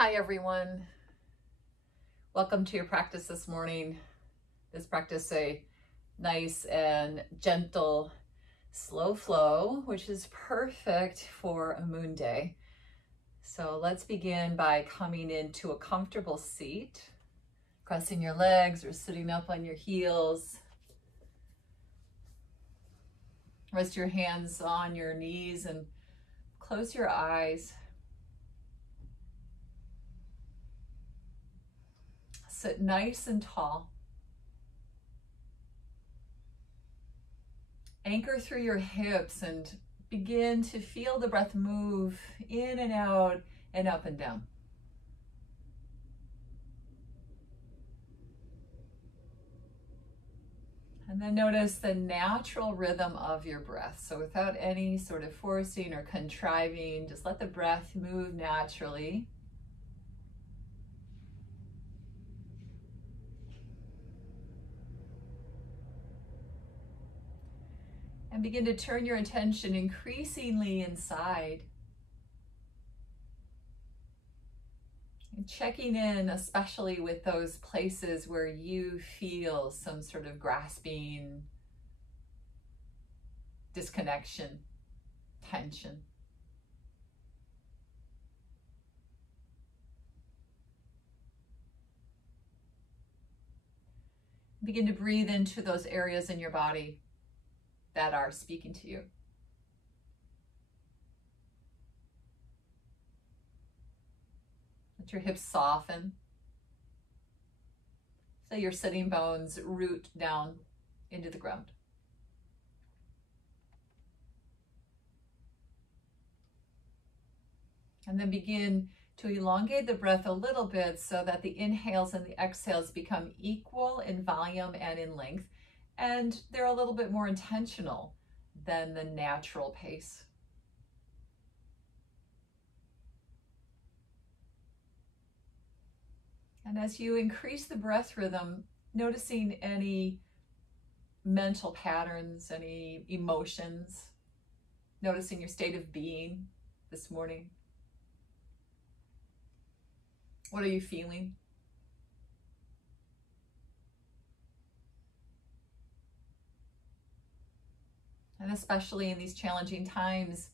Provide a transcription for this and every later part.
Hi everyone, welcome to your practice this morning. This practice a nice and gentle slow flow, which is perfect for a moon day. So let's begin by coming into a comfortable seat, crossing your legs or sitting up on your heels. Rest your hands on your knees and close your eyes. Sit nice and tall. Anchor through your hips and begin to feel the breath move in and out and up and down. And then notice the natural rhythm of your breath. So without any sort of forcing or contriving, just let the breath move naturally. And begin to turn your attention increasingly inside. And checking in, especially with those places where you feel some sort of grasping, disconnection, tension. Begin to breathe into those areas in your body that are speaking to you. Let your hips soften. So your sitting bones root down into the ground. And then begin to elongate the breath a little bit so that the inhales and the exhales become equal in volume and in length. And they're a little bit more intentional than the natural pace. And as you increase the breath rhythm, noticing any mental patterns, any emotions, noticing your state of being this morning. What are you feeling? And especially in these challenging times,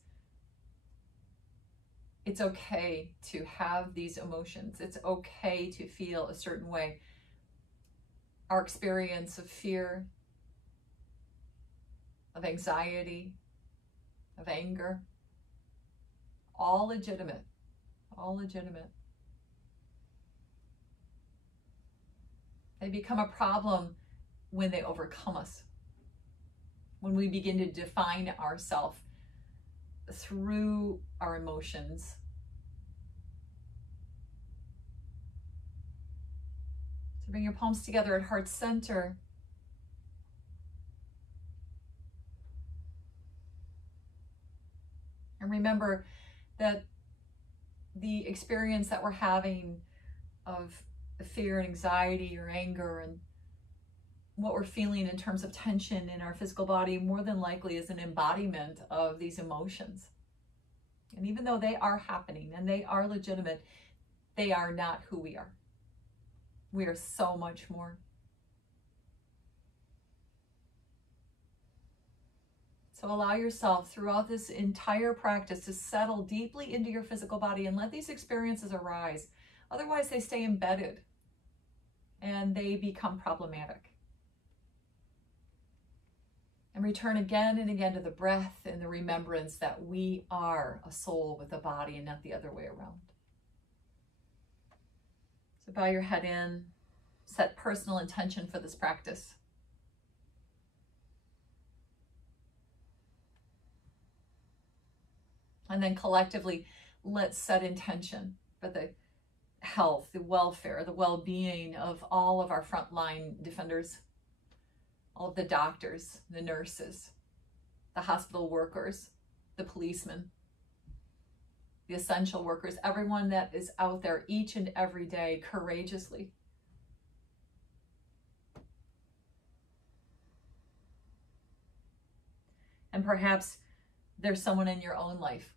it's okay to have these emotions. It's okay to feel a certain way. Our experience of fear, of anxiety, of anger, all legitimate, all legitimate. They become a problem when they overcome us. When we begin to define ourselves through our emotions. So bring your palms together at heart center. And remember that the experience that we're having of fear and anxiety or anger and what we're feeling in terms of tension in our physical body more than likely is an embodiment of these emotions. And even though they are happening and they are legitimate, they are not who we are. We are so much more. So allow yourself throughout this entire practice to settle deeply into your physical body and let these experiences arise. Otherwise, they stay embedded and they become problematic. And return again and again to the breath and the remembrance that we are a soul with a body and not the other way around. So bow your head in, set personal intention for this practice. And then collectively, let's set intention for the health, the welfare, the well-being of all of our frontline defenders. All of the doctors, the nurses, the hospital workers, the policemen, the essential workers, everyone that is out there each and every day courageously. And perhaps there's someone in your own life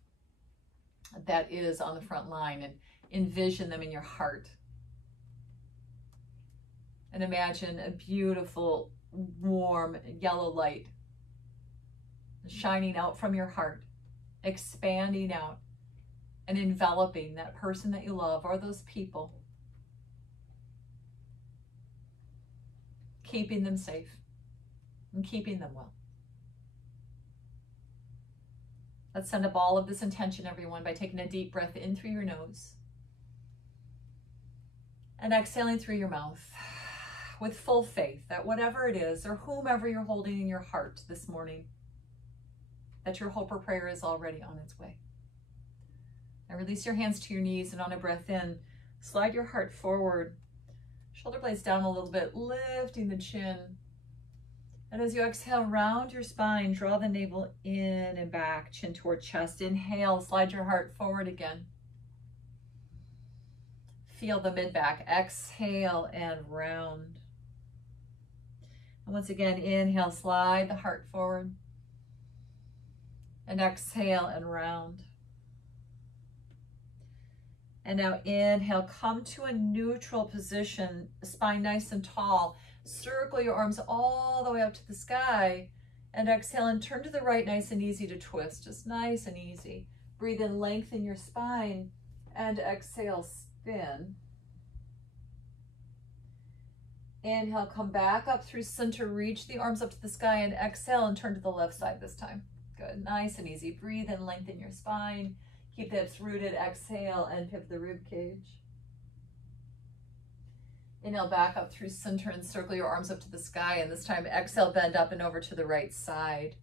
that is on the front line, and envision them in your heart. And imagine a beautiful, warm, yellow light shining out from your heart, expanding out and enveloping that person that you love or those people, keeping them safe and keeping them well. Let's send up all of this intention, everyone, by taking a deep breath in through your nose and exhaling through your mouth with full faith that whatever it is or whomever you're holding in your heart this morning, that your hope or prayer is already on its way. Now release your hands to your knees, and on a breath in, slide your heart forward, shoulder blades down a little bit, lifting the chin. And as you exhale, round your spine, draw the navel in and back, chin toward chest. Inhale, slide your heart forward again. Feel the mid-back. Exhale and round. And once again, inhale, slide the heart forward. And exhale and round. And now inhale, come to a neutral position, spine nice and tall. Circle your arms all the way up to the sky. And exhale and turn to the right, nice and easy to twist, just nice and easy. Breathe in, lengthen your spine, and exhale, spin. Inhale, come back up through center, reach the arms up to the sky, and exhale and turn to the left side this time. Good, nice and easy. Breathe in, lengthen your spine. Keep the hips rooted, exhale, and pivot the rib cage. Inhale, back up through center and circle your arms up to the sky, and this time exhale, bend up and over to the right side.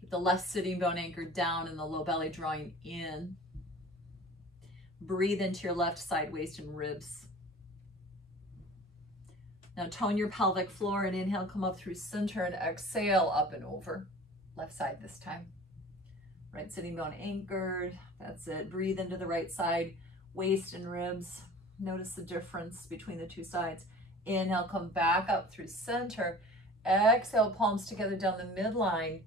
Keep the left sitting bone anchored down and the low belly drawing in. Breathe into your left side waist and ribs. Now tone your pelvic floor and inhale, come up through center, and exhale, up and over. Left side this time. Right sitting bone anchored. That's it. Breathe into the right side, waist and ribs. Notice the difference between the two sides. Inhale, come back up through center. Exhale, palms together down the midline.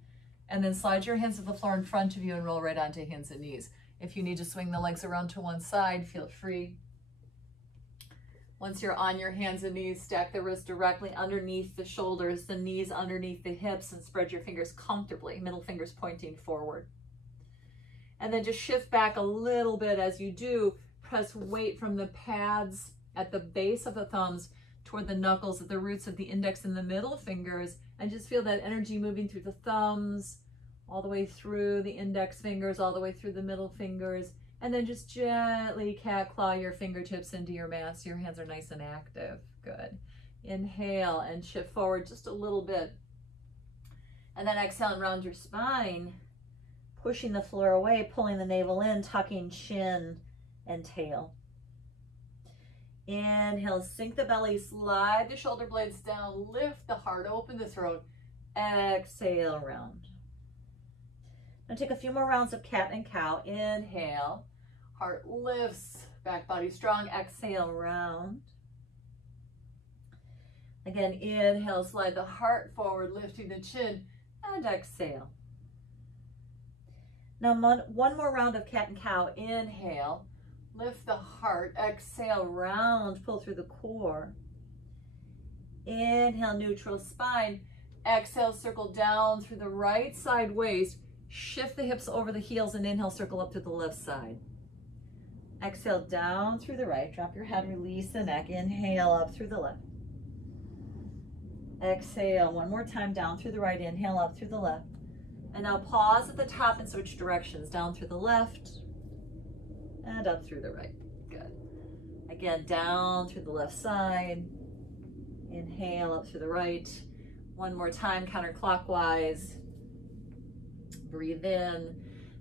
And then slide your hands to the floor in front of you and roll right onto hands and knees. If you need to swing the legs around to one side, feel free. Once you're on your hands and knees, stack the wrists directly underneath the shoulders, the knees underneath the hips, and spread your fingers comfortably, middle fingers pointing forward. And then just shift back a little bit as you do. Press weight from the pads at the base of the thumbs toward the knuckles at the roots of the index and the middle fingers, and just feel that energy moving through the thumbs, all the way through the index fingers, all the way through the middle fingers. And then just gently cat claw your fingertips into your mat so your hands are nice and active. Good. Inhale and shift forward just a little bit. And then exhale and round your spine, pushing the floor away, pulling the navel in, tucking chin and tail. Inhale, sink the belly, slide the shoulder blades down, lift the heart, open the throat. Exhale, round. Now take a few more rounds of cat and cow. Inhale, heart lifts, back body strong. Exhale, round. Again, inhale, slide the heart forward, lifting the chin, and exhale. Now one more round of cat and cow. Inhale, lift the heart. Exhale, round, pull through the core. Inhale, neutral spine. Exhale, circle down through the right side waist. Shift the hips over the heels and inhale, circle up to the left side. Exhale, down through the right. Drop your head, release the neck. Inhale, up through the left. Exhale, one more time, down through the right. Inhale, up through the left. And now pause at the top and switch directions. Down through the left and up through the right. Good. Again, down through the left side. Inhale, up through the right. One more time, counterclockwise. Breathe in.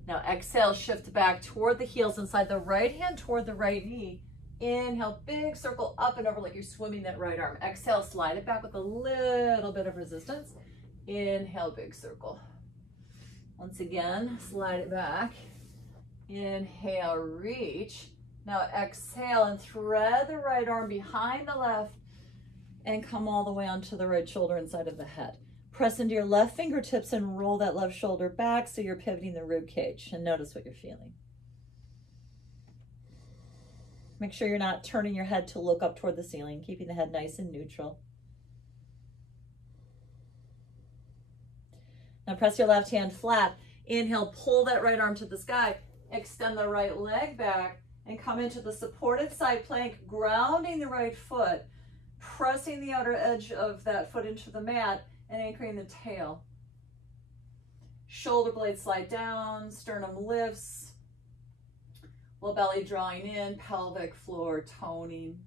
Now exhale, shift back toward the heels and slide the right hand toward the right knee. Inhale, big circle up and over like you're swimming that right arm. Exhale, slide it back with a little bit of resistance. Inhale, big circle. Once again, slide it back. Inhale, reach. Now exhale and thread the right arm behind the left and come all the way onto the right shoulder inside of the head. Press into your left fingertips and roll that left shoulder back so you're pivoting the rib cage, and notice what you're feeling. Make sure you're not turning your head to look up toward the ceiling, keeping the head nice and neutral. Now press your left hand flat. Inhale, pull that right arm to the sky. Extend the right leg back and come into the supported side plank, grounding the right foot, pressing the outer edge of that foot into the mat and anchoring the tail. Shoulder blades slide down, sternum lifts, low belly drawing in, pelvic floor toning.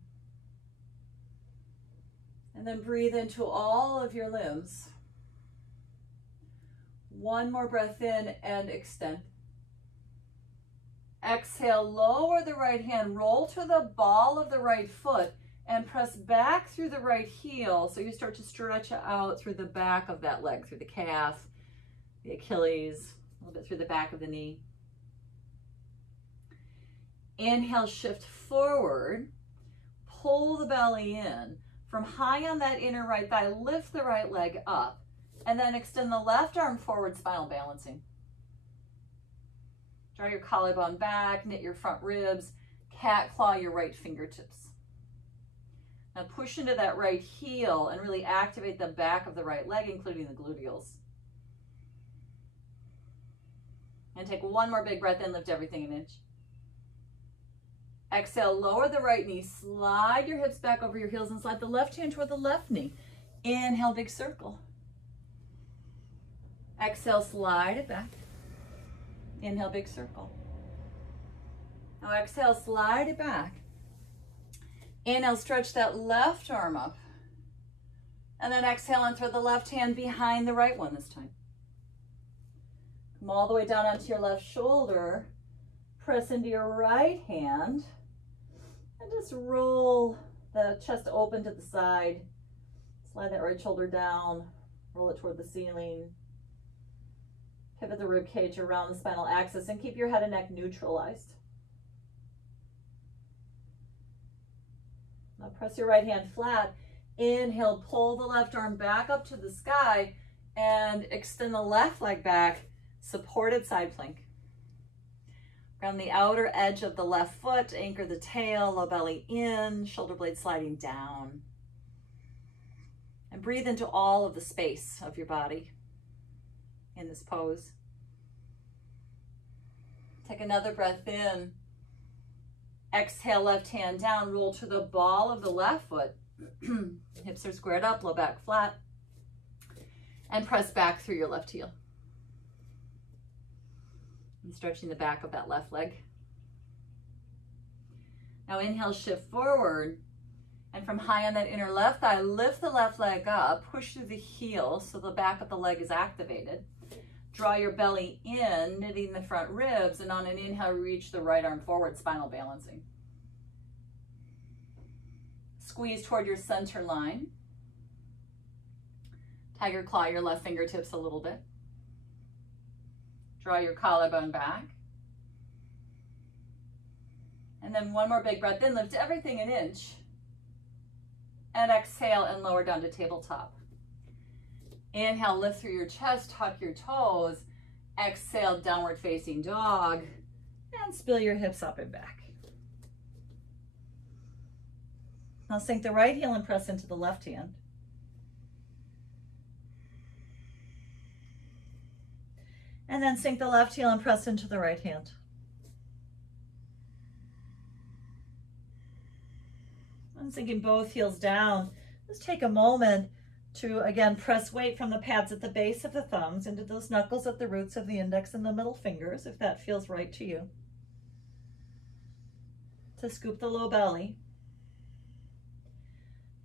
And then breathe into all of your limbs. One more breath in and extend. Exhale, lower the right hand, roll to the ball of the right foot and press back through the right heel. So you start to stretch out through the back of that leg, through the calf, the Achilles, a little bit through the back of the knee. Inhale, shift forward, pull the belly in. From high on that inner right thigh, lift the right leg up, and then extend the left arm forward, spinal balancing. Draw your collarbone back, knit your front ribs, cat claw your right fingertips. Now push into that right heel and really activate the back of the right leg, including the gluteals. And take one more big breath in, lift everything an inch. Exhale, lower the right knee, slide your hips back over your heels and slide the left hand toward the left knee. Inhale, big circle. Exhale, slide it back. Inhale, big circle. Now exhale, slide it back. Inhale, stretch that left arm up. And then exhale and throw the left hand behind the right one this time. Come all the way down onto your left shoulder. Press into your right hand. And just roll the chest open to the side. Slide that right shoulder down. Roll it toward the ceiling. Pivot the rib cage around the spinal axis and keep your head and neck neutralized. Now press your right hand flat. Inhale, pull the left arm back up to the sky and extend the left leg back, supported side plank. Ground the outer edge of the left foot, anchor the tail, low belly in, shoulder blades sliding down. And breathe into all of the space of your body in this pose. Take another breath in. Exhale, left hand down, roll to the ball of the left foot. Hips are squared up, low back flat. And press back through your left heel. And stretching the back of that left leg. Now inhale, shift forward. And from high on that inner left thigh, lift the left leg up, push through the heel so the back of the leg is activated. Draw your belly in, knitting the front ribs, and on an inhale, reach the right arm forward, spinal balancing. Squeeze toward your center line. Tiger claw your left fingertips a little bit. Draw your collarbone back. And then one more big breath in, lift everything an inch. And exhale and lower down to tabletop. Inhale, lift through your chest, tuck your toes. Exhale, downward facing dog. And spill your hips up and back. Now sink the right heel and press into the left hand. And then sink the left heel and press into the right hand. And sinking both heels down, just take a moment to, again, press weight from the pads at the base of the thumbs into those knuckles at the roots of the index and the middle fingers, if that feels right to you. To scoop the low belly.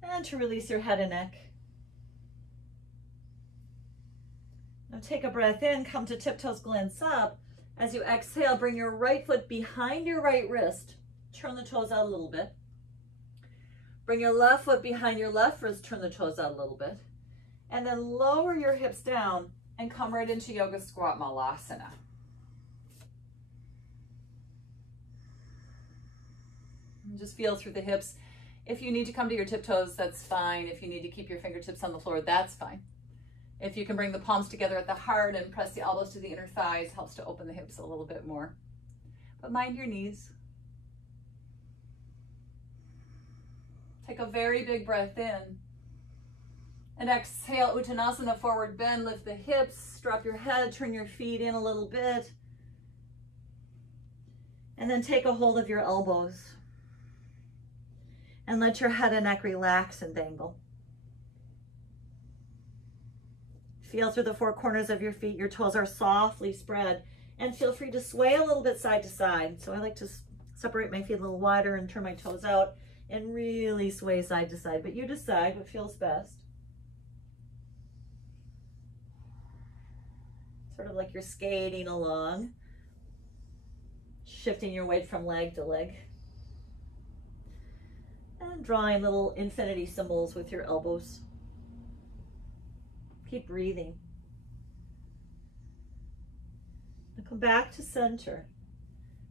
And to release your head and neck. Now take a breath in, come to tiptoes, glance up. As you exhale, bring your right foot behind your right wrist. Turn the toes out a little bit. Bring your left foot behind your left wrist, turn the toes out a little bit. And then lower your hips down and come right into Yogic Squat, Balasana. And just feel through the hips. If you need to come to your tiptoes, that's fine. If you need to keep your fingertips on the floor, that's fine. If you can bring the palms together at the heart and press the elbows to the inner thighs, helps to open the hips a little bit more. But mind your knees. Take a very big breath in. And exhale, Uttanasana, forward bend, lift the hips, drop your head, turn your feet in a little bit. And then take a hold of your elbows. And let your head and neck relax and dangle. Feel through the four corners of your feet. Your toes are softly spread. And feel free to sway a little bit side to side. So I like to separate my feet a little wider and turn my toes out and really sway side to side. But you decide what feels best. Sort of like you're skating along, shifting your weight from leg to leg. And drawing little infinity symbols with your elbows. Keep breathing. Now come back to center.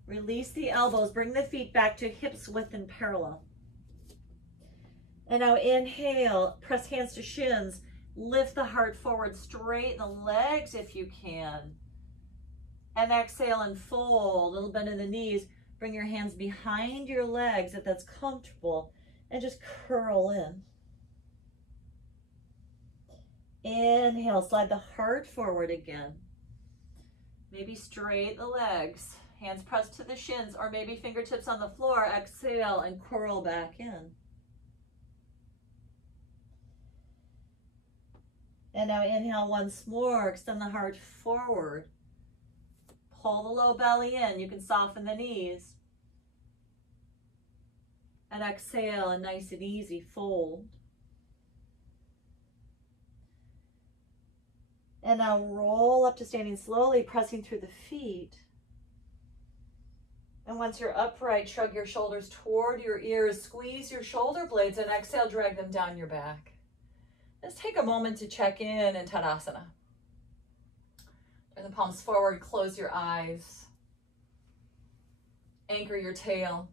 Release the elbows, bring the feet back to hips width and parallel. And now inhale, press hands to shins. Lift the heart forward, straighten the legs if you can. And exhale and fold, a little bend in the knees. Bring your hands behind your legs if that's comfortable and just curl in. Inhale, slide the heart forward again. Maybe straighten the legs, hands pressed to the shins or maybe fingertips on the floor. Exhale and curl back in. And now inhale once more, extend the heart forward. Pull the low belly in, you can soften the knees. And exhale, and nice and easy, fold. And now roll up to standing slowly, pressing through the feet. And once you're upright, shrug your shoulders toward your ears, squeeze your shoulder blades, and exhale, drag them down your back. Let's take a moment to check in Tadasana. Turn the palms forward, close your eyes. Anchor your tail.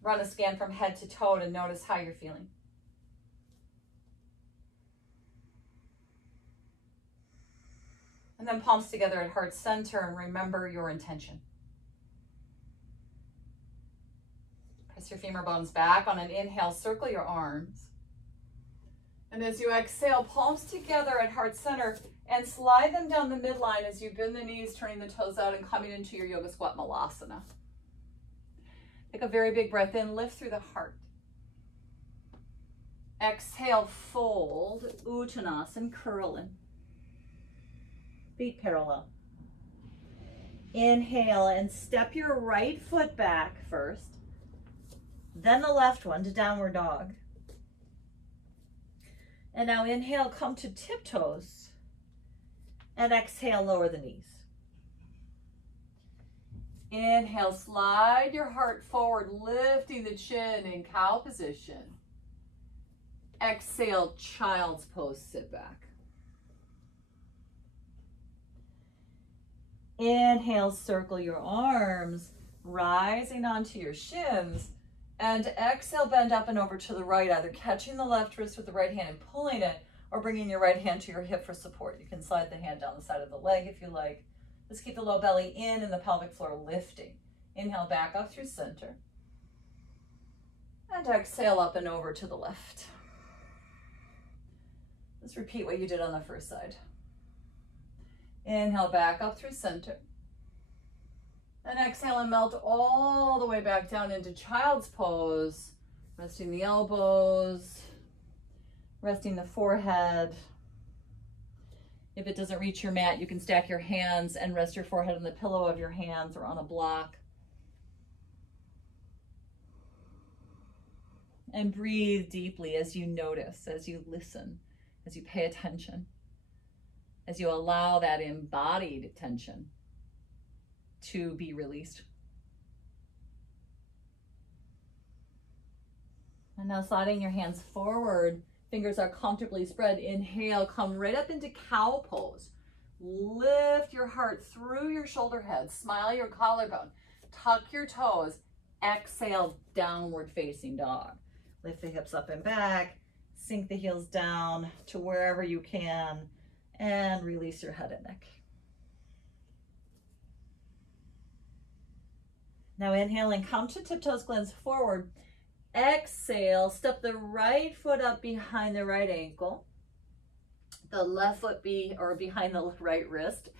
Run a scan from head to toe to notice how you're feeling. And then palms together at heart center and remember your intention. Press your femur bones back. On an inhale, circle your arms. And as you exhale, palms together at heart center and slide them down the midline as you bend the knees, turning the toes out and coming into your Yoga Squat Balasana. Take a very big breath in, lift through the heart. Exhale, fold, Uttanasana, curl in. Feet parallel. Inhale and step your right foot back first. Then the left one to downward dog. And now inhale, come to tiptoes. And exhale, lower the knees. Inhale, slide your heart forward, lifting the chin in cow position. Exhale, child's pose, sit back. Inhale, circle your arms, rising onto your shins. And exhale, bend up and over to the right, either catching the left wrist with the right hand and pulling it, or bringing your right hand to your hip for support. You can slide the hand down the side of the leg if you like. Let's keep the low belly in and the pelvic floor lifting. Inhale, back up through center. And exhale, up and over to the left. Let's repeat what you did on the first side. Inhale, back up through center. And exhale and melt all the way back down into child's pose. Resting the elbows, resting the forehead. If it doesn't reach your mat, you can stack your hands and rest your forehead on the pillow of your hands or on a block. And breathe deeply as you notice, as you listen, as you pay attention, as you allow that embodied attention to be released. And now sliding your hands forward, fingers are comfortably spread. Inhale, come right up into cow pose. Lift your heart through your shoulder head, smile your collarbone, tuck your toes. Exhale, downward facing dog. Lift the hips up and back, sink the heels down to wherever you can, and release your head and neck. Now inhale and come to tiptoes, glance forward. Exhale, step the right foot up behind the right ankle. The left foot behind the right wrist.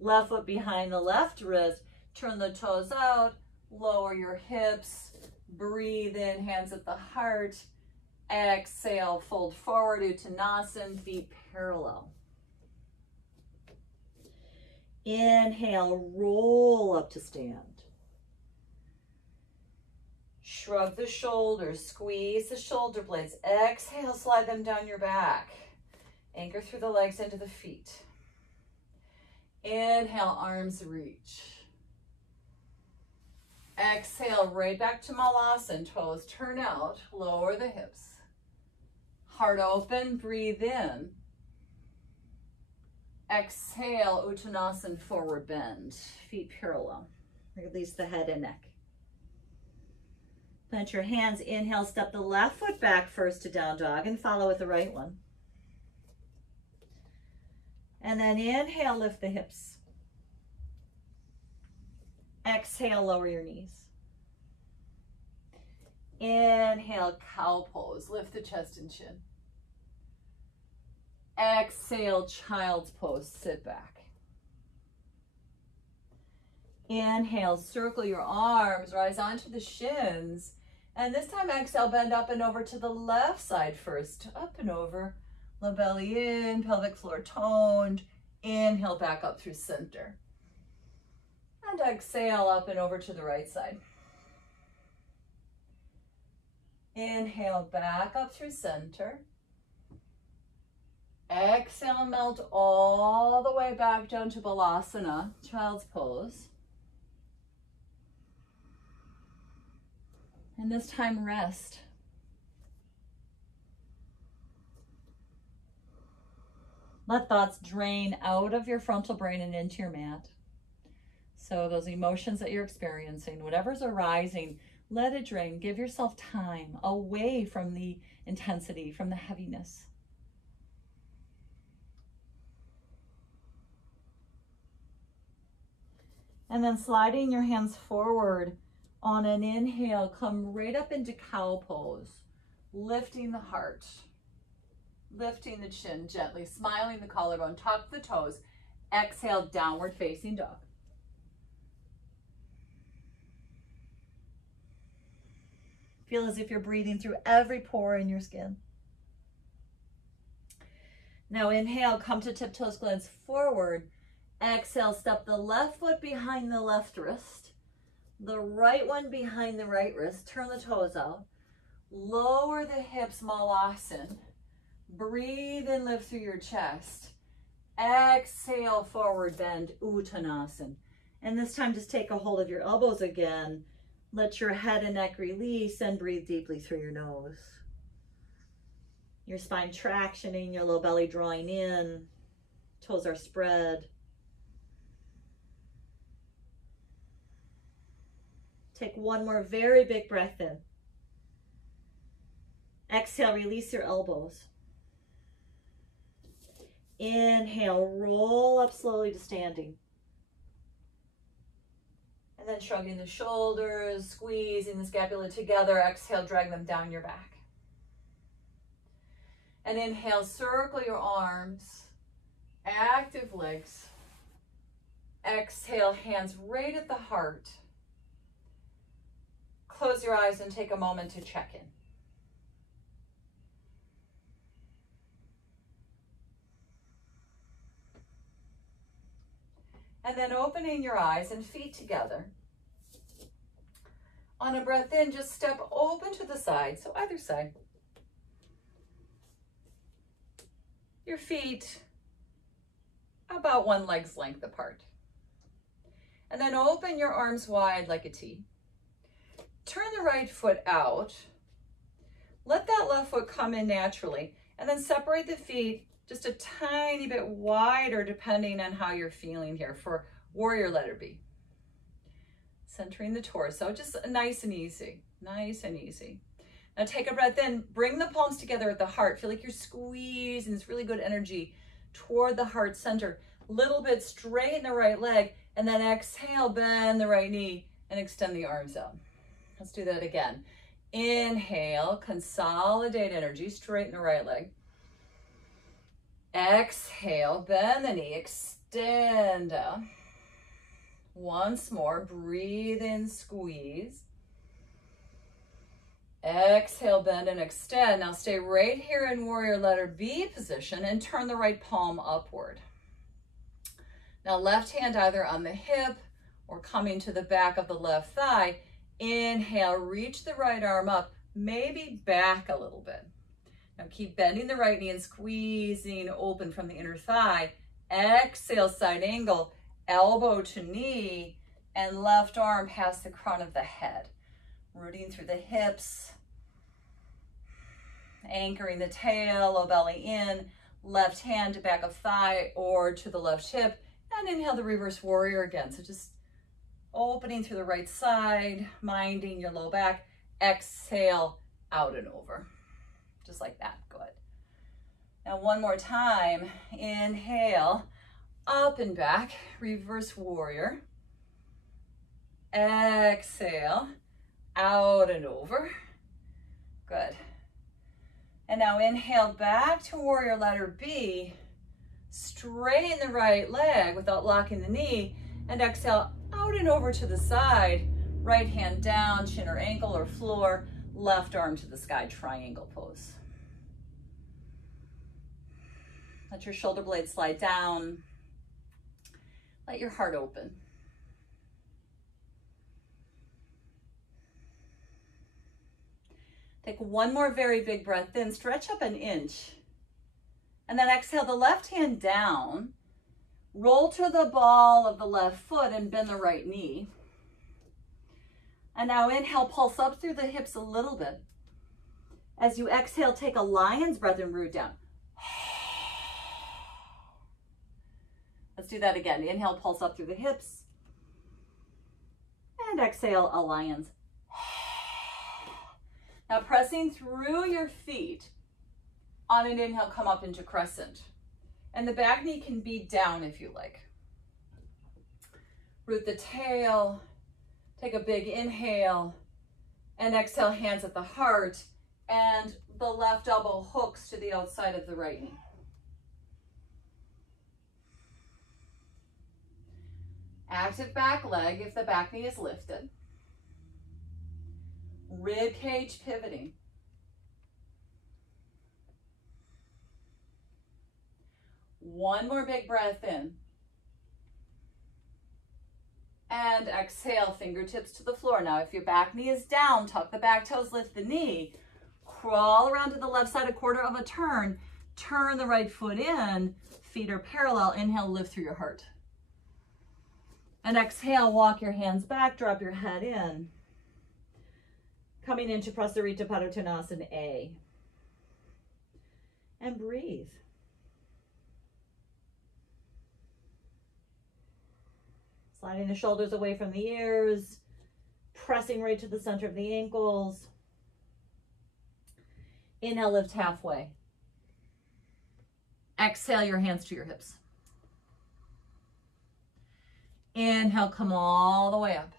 Left foot behind the left wrist. Turn the toes out, lower your hips. Breathe in, hands at the heart. Exhale, fold forward, Uttanasana, feet parallel. Inhale, roll up to stand. Shrug the shoulders, squeeze the shoulder blades. Exhale, slide them down your back. Anchor through the legs into the feet. Inhale, arms reach. Exhale, right back to Balasana. Toes turn out, lower the hips. Heart open, breathe in. Exhale, Uttanasana, forward bend. Feet parallel. Release the head and neck. Plant your hands. Inhale, step the left foot back first to down dog and follow with the right one. And then inhale, lift the hips. Exhale, lower your knees. Inhale, cow pose. Lift the chest and chin. Exhale, child's pose. Sit back. Inhale, circle your arms, rise onto the shins. And this time, exhale, bend up and over to the left side first. Up and over. Low belly in, pelvic floor toned. Inhale, back up through center. And exhale, up and over to the right side. Inhale, back up through center. Exhale, melt all the way back down to Balasana, child's pose. And this time, rest. Let thoughts drain out of your frontal brain and into your mat. So those emotions that you're experiencing, whatever's arising, let it drain. Give yourself time away from the intensity, from the heaviness. And then sliding your hands forward on an inhale, come right up into cow pose, lifting the heart, lifting the chin gently, smiling the collarbone, tuck the toes. Exhale, downward facing dog. Feel as if you're breathing through every pore in your skin. Now inhale, come to tiptoes, glance forward. Exhale, step the left foot behind the left wrist, the right one behind the right wrist. Turn the toes out. Lower the hips, Balasana. Breathe and lift through your chest. Exhale, forward bend, Uttanasana. And this time, just take a hold of your elbows again. Let your head and neck release and breathe deeply through your nose. Your spine tractioning, your low belly drawing in. Toes are spread. Take one more very big breath in. Exhale, release your elbows. Inhale, roll up slowly to standing. And then shrugging the shoulders, squeezing the scapula together. Exhale, drag them down your back. And inhale, circle your arms, active legs. Exhale, hands right at the heart. Close your eyes and take a moment to check in. And then opening your eyes and feet together. On a breath in, just step open to the side, so either side. Your feet about one leg's length apart. And then open your arms wide like a T. Turn the right foot out. Let that left foot come in naturally. And then separate the feet just a tiny bit wider depending on how you're feeling here for warrior letter B. Centering the torso, just nice and easy, nice and easy. Now take a breath in, bring the palms together at the heart. Feel like you're squeezing this really good energy toward the heart center. Little bit straighten the right leg, and then exhale, bend the right knee. and extend the arms out. Let's do that again. Inhale, consolidate energy, straighten the right leg. Exhale, bend the knee, extend out. Once more, breathe in, squeeze. Exhale, bend and extend. Now stay right here in warrior letter B position and turn the right palm upward. Now left hand either on the hip or coming to the back of the left thigh. Inhale, reach the right arm up, maybe back a little bit. Now keep bending the right knee and squeezing open from the inner thigh. Exhale, side angle, elbow to knee, and left arm past the crown of the head. Rooting through the hips, anchoring the tail, low belly in, left hand to back of thigh or to the left hip, and inhale the reverse warrior again. So just opening through the right side, minding your low back. Exhale, out and over. Just like that, good. Now one more time, inhale, up and back, reverse warrior. Exhale, out and over, good. And now inhale back to warrior letter B, straighten the right leg without locking the knee, and exhale out and over to the side, right hand down, chin or ankle or floor, left arm to the sky, triangle pose. Let your shoulder blades slide down. Let your heart open. Take one more very big breath in, stretch up an inch. And then exhale the left hand down, roll to the ball of the left foot and bend the right knee. And now inhale, pulse up through the hips a little bit. As you exhale, take a lion's breath and root down. Let's do that again. Inhale, pulse up through the hips. And exhale, a lion's. Now pressing through your feet. On an inhale, come up into crescent. And the back knee can be down if you like. Root the tail. Take a big inhale. And exhale, hands at the heart. And the left elbow hooks to the outside of the right knee. Active back leg if the back knee is lifted. Rib cage pivoting. One more big breath in. And exhale, fingertips to the floor. Now, if your back knee is down, tuck the back toes, lift the knee. Crawl around to the left side, a quarter of a turn. Turn the right foot in. Feet are parallel. Inhale, lift through your heart. And exhale, walk your hands back, drop your head in. Coming into Prasarita Padottanasana A. And breathe. Sliding the shoulders away from the ears, pressing right to the center of the ankles. Inhale, lift halfway. Exhale, your hands to your hips. Inhale, come all the way up.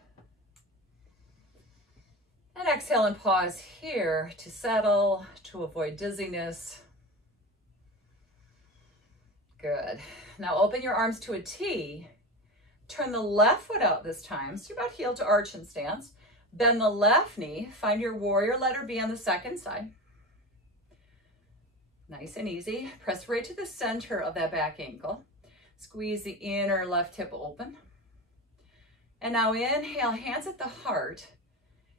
And exhale and pause here to settle, to avoid dizziness. Good. Now open your arms to a T. Turn the left foot out this time. So you're about heel to arch in stance. Bend the left knee. Find your warrior letter B on the second side. Nice and easy. Press right to the center of that back ankle. Squeeze the inner left hip open. And now inhale, hands at the heart.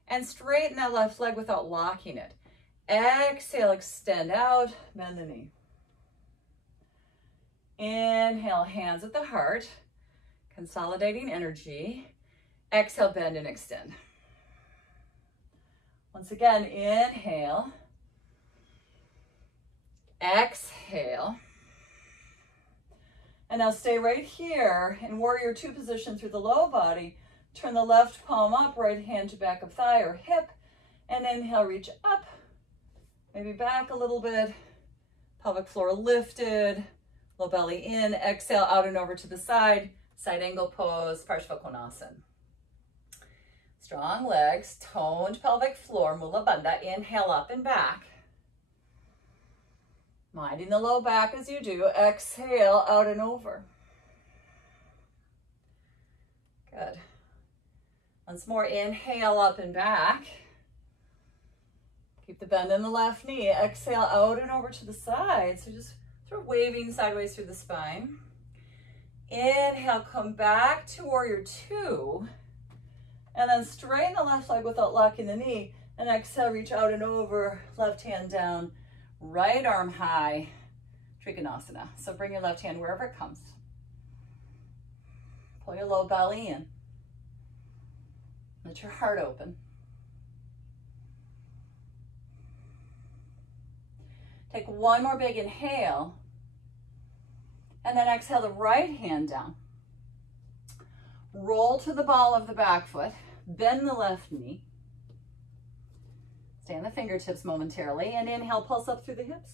And straighten that left leg without locking it. Exhale, extend out, bend the knee. Inhale, hands at the heart. Consolidating energy. Exhale, bend and extend. Once again, inhale. Exhale. And now stay right here in warrior two position through the low body. Turn the left palm up, right hand to back of thigh or hip. And inhale, reach up. Maybe back a little bit. Pelvic floor lifted. Low belly in. Exhale, out and over to the side. Side angle pose, Prasarita Padottanasana. Strong legs, toned pelvic floor, Mula Bandha. Inhale up and back. Minding the low back as you do. Exhale out and over. Good. Once more, inhale up and back. Keep the bend in the left knee. Exhale out and over to the side. So just sort of waving sideways through the spine. Inhale, come back to warrior two. And then straighten the left leg without locking the knee. And exhale, reach out and over, left hand down, right arm high, Trikonasana. So bring your left hand wherever it comes. Pull your low belly in. Let your heart open. Take one more big inhale. And then exhale the right hand down. Roll to the ball of the back foot. Bend the left knee. Stay on the fingertips momentarily. And inhale, pulse up through the hips.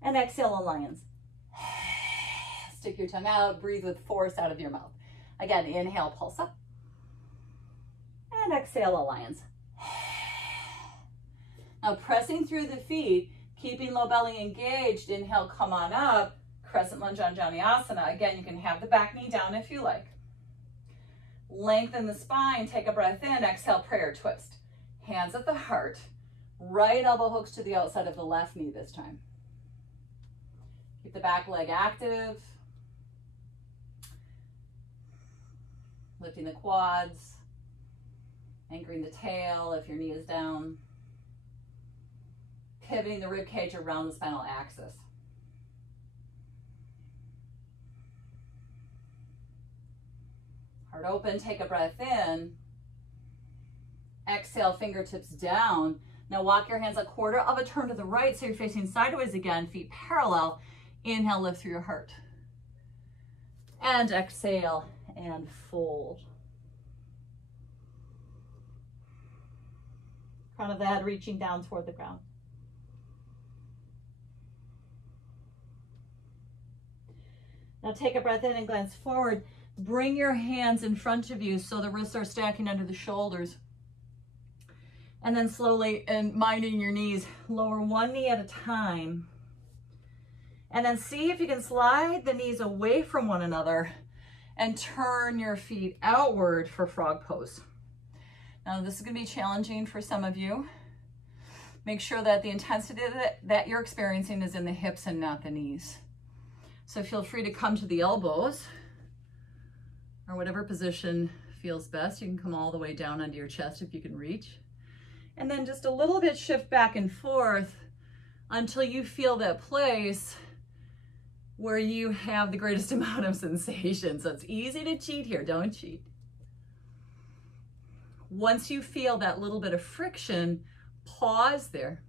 And exhale, a lion's. Stick your tongue out. Breathe with force out of your mouth. Again, inhale, pulse up. And exhale, a lion's. Now pressing through the feet, keeping low belly engaged. Inhale, come on up. Crescent Lunge on Asana. Again, you can have the back knee down if you like. Lengthen the spine, take a breath in, exhale, prayer twist. Hands at the heart, right elbow hooks to the outside of the left knee this time. Keep the back leg active. Lifting the quads, anchoring the tail if your knee is down. Pivoting the rib cage around the spinal axis. Heart open, take a breath in. Exhale, fingertips down. Now walk your hands a quarter of a turn to the right so you're facing sideways again, feet parallel. Inhale, lift through your heart. And exhale and fold. Crown of the head reaching down toward the ground. Now take a breath in and glance forward. Bring your hands in front of you so the wrists are stacking under the shoulders. And then slowly, and minding your knees, lower one knee at a time. And then see if you can slide the knees away from one another and turn your feet outward for frog pose. Now this is going to be challenging for some of you. Make sure that the intensity that you're experiencing is in the hips and not the knees. So feel free to come to the elbows, or whatever position feels best. You can come all the way down onto your chest if you can reach. And then just a little bit shift back and forth until you feel that place where you have the greatest amount of sensation. So it's easy to cheat here, don't cheat. Once you feel that little bit of friction, pause there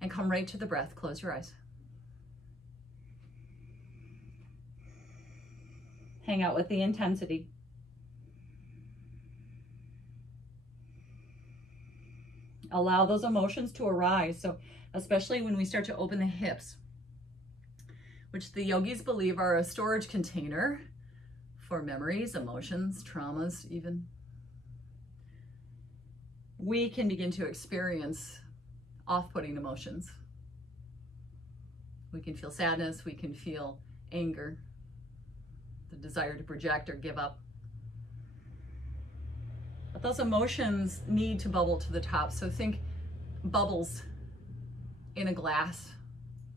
and come right to the breath. Close your eyes. Hang out with the intensity. Allow those emotions to arise. So especially when we start to open the hips, which the yogis believe are a storage container for memories, emotions, traumas even, we can begin to experience off-putting emotions. We can feel sadness, we can feel anger, the desire to project or give up. But those emotions need to bubble to the top. So think bubbles in a glass,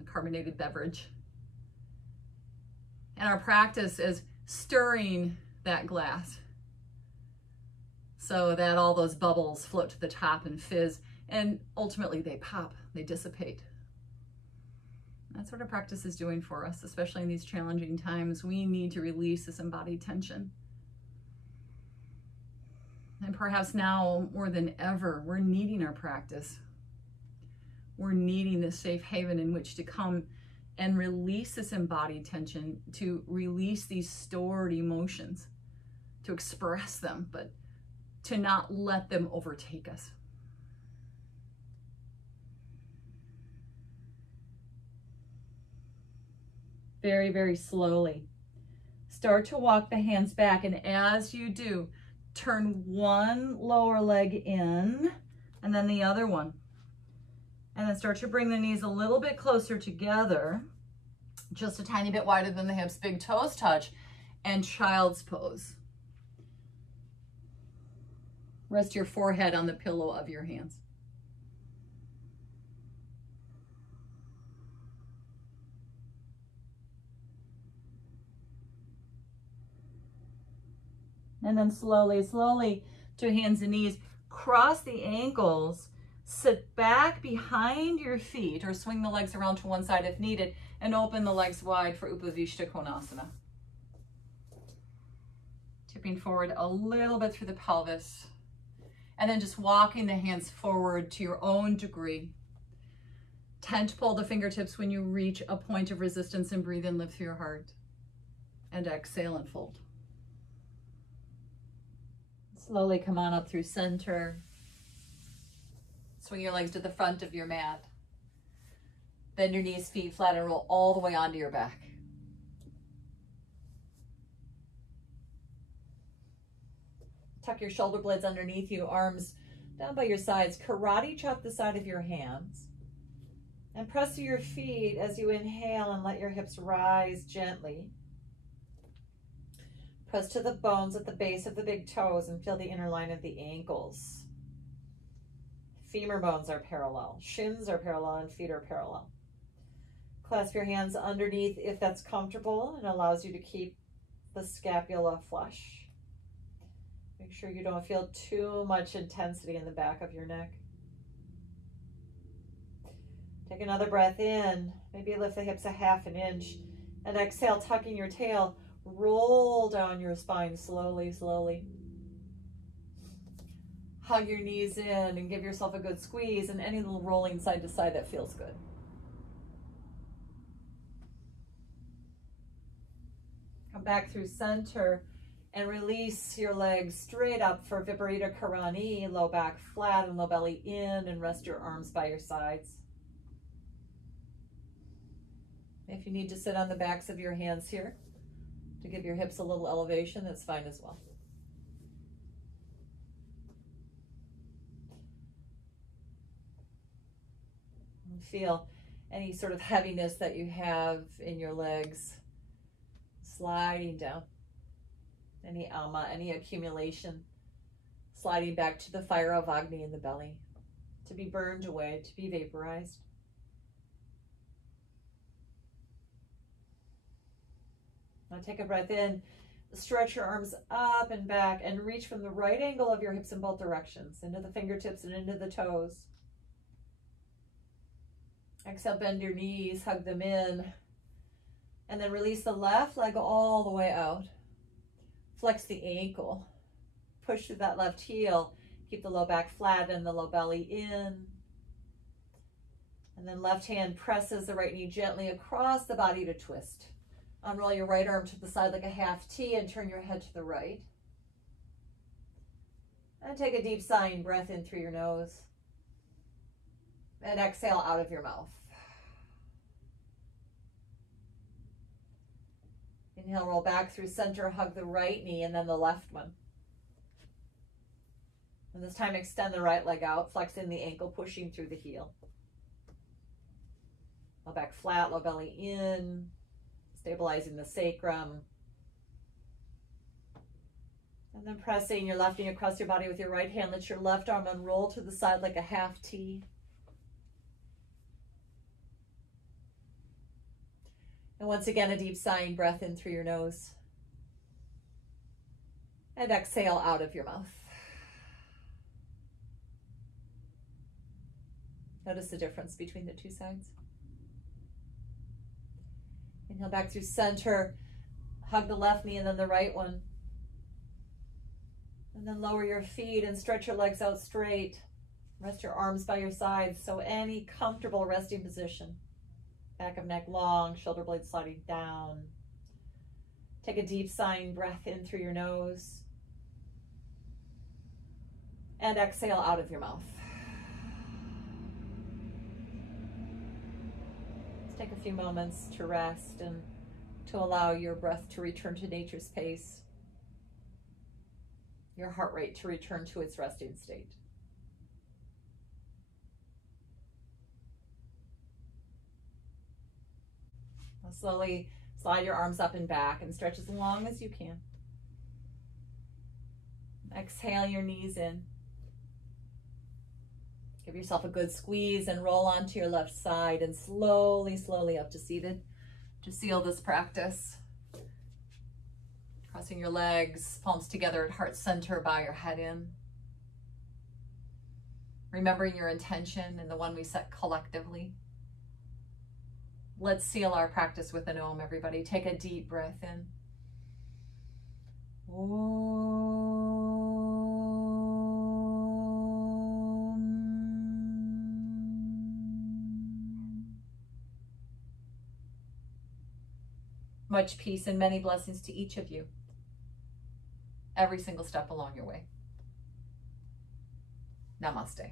a carbonated beverage. And our practice is stirring that glass so that all those bubbles float to the top and fizz, and ultimately they pop, they dissipate. That's what our practice is doing for us, especially in these challenging times. We need to release this embodied tension. And perhaps now more than ever, we're needing our practice. We're needing this safe haven in which to come and release this embodied tension, to release these stored emotions, to express them, but to not let them overtake us. Very, very slowly, Start to walk the hands back, and as you do, turn one lower leg in and then the other one. And then start to bring the knees a little bit closer together, just a tiny bit wider than the hips, big toes touch, and child's pose. Rest your forehead on the pillow of your hands. And then slowly, slowly to hands and knees, cross the ankles, sit back behind your feet or swing the legs around to one side if needed, and open the legs wide for Upavishta Konasana. Tipping forward a little bit through the pelvis, and then just walking the hands forward to your own degree. Tent pull the fingertips when you reach a point of resistance, and breathe in, lift through your heart. And exhale and fold. Slowly come on up through center. Swing your legs to the front of your mat. Bend your knees, feet flat, and roll all the way onto your back. Tuck your shoulder blades underneath you, arms down by your sides. Karate chop the side of your hands. And press to your feet as you inhale and let your hips rise gently. Press to the bones at the base of the big toes and feel the inner line of the ankles. Femur bones are parallel, shins are parallel, and feet are parallel. Clasp your hands underneath if that's comfortable and allows you to keep the scapula flush. Make sure you don't feel too much intensity in the back of your neck. Take another breath in, maybe lift the hips a half an inch, and exhale, tucking your tail. Roll down your spine slowly, slowly. Hug your knees in and give yourself a good squeeze, and any little rolling side to side that feels good. Come back through center and release your legs straight up for Viparita Karani, low back flat and low belly in, and rest your arms by your sides. If you need to sit on the backs of your hands here, to give your hips a little elevation, that's fine as well. And feel any sort of heaviness that you have in your legs sliding down. Any ama, any accumulation, sliding back to the fire of Agni in the belly, to be burned away, to be vaporized. Now take a breath in, stretch your arms up and back, and reach from the right angle of your hips in both directions, into the fingertips and into the toes. Exhale, bend your knees, hug them in, and then release the left leg all the way out. Flex the ankle, push through that left heel, keep the low back flat and the low belly in. And then left hand presses the right knee gently across the body to twist. Unroll your right arm to the side like a half T and turn your head to the right. And take a deep sighing breath in through your nose. And exhale out of your mouth. Inhale, roll back through center, hug the right knee and then the left one. And this time extend the right leg out, flexing the ankle, pushing through the heel. Low back flat, low belly in. Stabilizing the sacrum. And then pressing your left knee across your body with your right hand. Let your left arm unroll to the side like a half T. And once again, a deep sighing breath in through your nose. And exhale out of your mouth. Notice the difference between the two sides. Inhale back through center, hug the left knee and then the right one. And then lower your feet and stretch your legs out straight. Rest your arms by your sides, so any comfortable resting position. Back of neck long, shoulder blades sliding down. Take a deep sighing breath in through your nose. And exhale out of your mouth. Take a few moments to rest and to allow your breath to return to nature's pace, your heart rate to return to its resting state. Now slowly slide your arms up and back and stretch as long as you can. Exhale your knees in. Give yourself a good squeeze and roll onto your left side and slowly, slowly up to seated to seal this practice. Crossing your legs, palms together at heart center, bow your head in. Remembering your intention and the one we set collectively. Let's seal our practice with an Om, everybody. Take a deep breath in. Om. Much peace and many blessings to each of you, every single step along your way. Namaste.